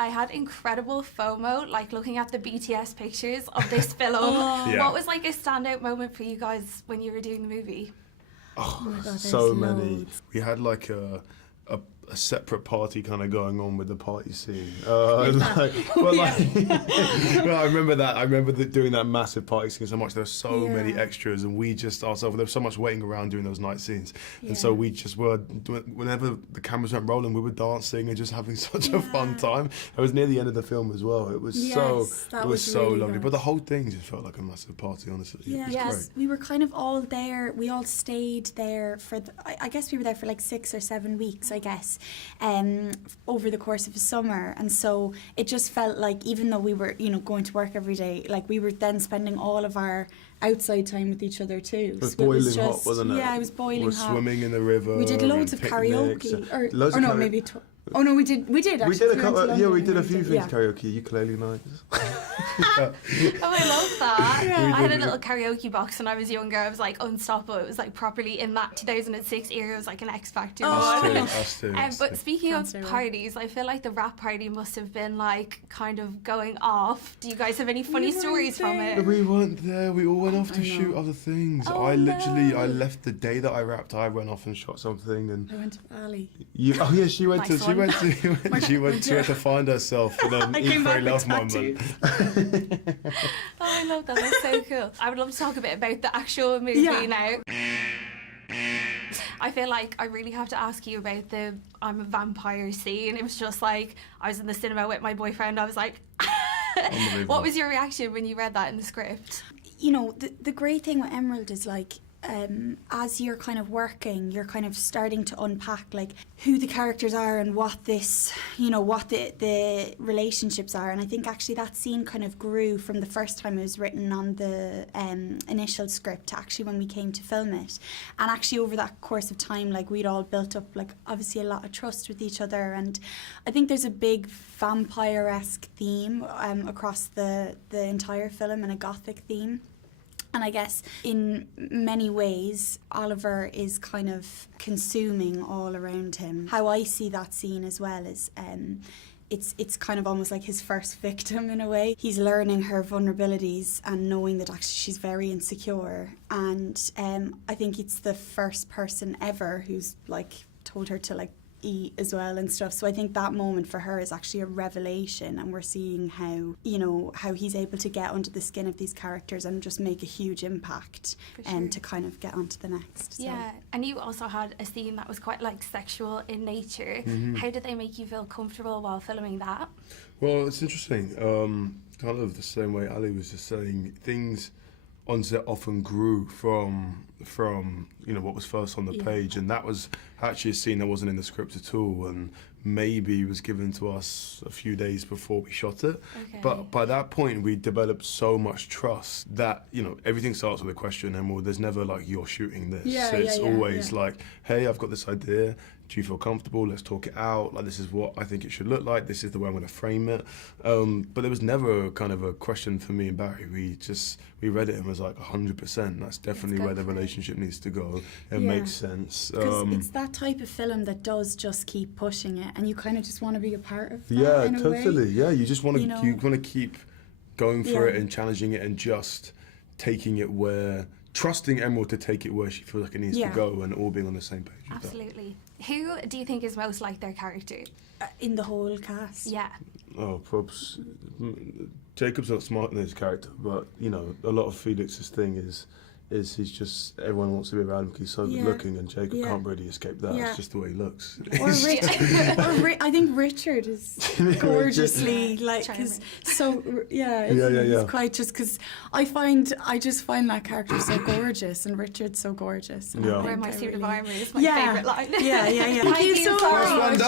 I had incredible FOMO, like looking at the BTS pictures of this film. Yeah. What was like a standout moment for you guys when you were doing the movie? Oh, my God, so there's many. loads. We had like a separate party kind of going on with the party scene. Well, I remember that. I remember doing that massive party scene so much. There were so many extras, and we just ourselves. There was so much waiting around during those night scenes, and so we just were. Whenever the cameras went rolling, we were dancing and just having such a fun time. It was near the end of the film as well. It was so really lovely. good. But the whole thing just felt like a massive party. Honestly, Yeah, it was great. we were kind of all there. We all stayed there for. I guess we were there for like 6 or 7 weeks. I guess. Over the course of the summer, and so it just felt like, even though we were, going to work every day, like we were then spending all of our outside time with each other too. It was boiling hot, wasn't it? Yeah, it was boiling hot. We were swimming in the river. We did loads of karaoke, maybe. Oh no, we did. We did we did a few things. Yeah. Karaoke, ukulele nights. Oh, I love that. I had a little karaoke box when I was younger. I was like unstoppable. It was like properly in that 2006 era. It was like an X Factor. Us too. But speaking of parties, I feel like the rap party must have been like kind of going off. Do you guys have any funny stories from it? We weren't there. We all went off to shoot other things. I left the day that I rapped. I went off and shot something, and I went to Bali. She went to find herself in an Eat, Pray, Love moment. Oh, I love that. That's so cool. I would love to talk a bit about the actual movie now. I feel like I really have to ask you about the I'm a vampire scene. It was just like, I was in the cinema with my boyfriend. I was like, what was your reaction when you read that in the script? The great thing with Emerald is like, as you're kind of working, you're kind of starting to unpack like who the characters are and what this, what the relationships are. And I think actually that scene kind of grew from the first time it was written on the initial script to actually when we came to film it. And actually over that course of time, like we'd all built up like obviously a lot of trust with each other. And I think there's a big vampire-esque theme across the entire film, and a gothic theme. And I guess in many ways, Oliver is kind of consuming all around him. How I see that scene as well is it's kind of almost like his first victim in a way. He's learning her vulnerabilities and knowing that actually she's very insecure. And I think it's the first person ever who's like told her to like eat as well and stuff. So I think that moment for her is actually a revelation, and we're seeing how he's able to get under the skin of these characters and just make a huge impact to kind of get onto the next. Yeah, and you also had a scene that was quite like sexual in nature. How did they make you feel comfortable while filming that? Well, it's interesting. Kind of the same way Ali was just saying, things on set often grew from what was first on the page, and that was actually a scene that wasn't in the script at all, and maybe was given to us a few days before we shot it. But by that point we developed so much trust that everything starts with a question, and there's never like, you're shooting this. It's always like, hey, I've got this idea, do you feel comfortable? Let's talk it out. Like, this is what I think it should look like. This is the way I'm going to frame it. But there was never a kind of a question for me and Barry. We read it and was like 100%. That's definitely where the relationship needs to go. It makes sense. Because it's that type of film that does just keep pushing it, and you kind of just want to be a part of that. Yeah, in a totally. way. Yeah, you just want to you want to keep going for it and challenging it and just taking it where. Trusting Emerald to take it where she feels like it needs to go, and all being on the same page. Absolutely. Who do you think is most like their character? In the whole cast? Yeah. Oh, props. Jacob's not smart in his character, but a lot of Felix's thing is he's just, everyone wants to be around him because he's so good looking, and Jacob can't really escape that. It's just the way he looks. I think Richard is gorgeously like, cause he's quite, just because I just find that character so gorgeous, and Richard's so gorgeous. Where my suit of armour is my favourite line. Yeah. Thank you so much.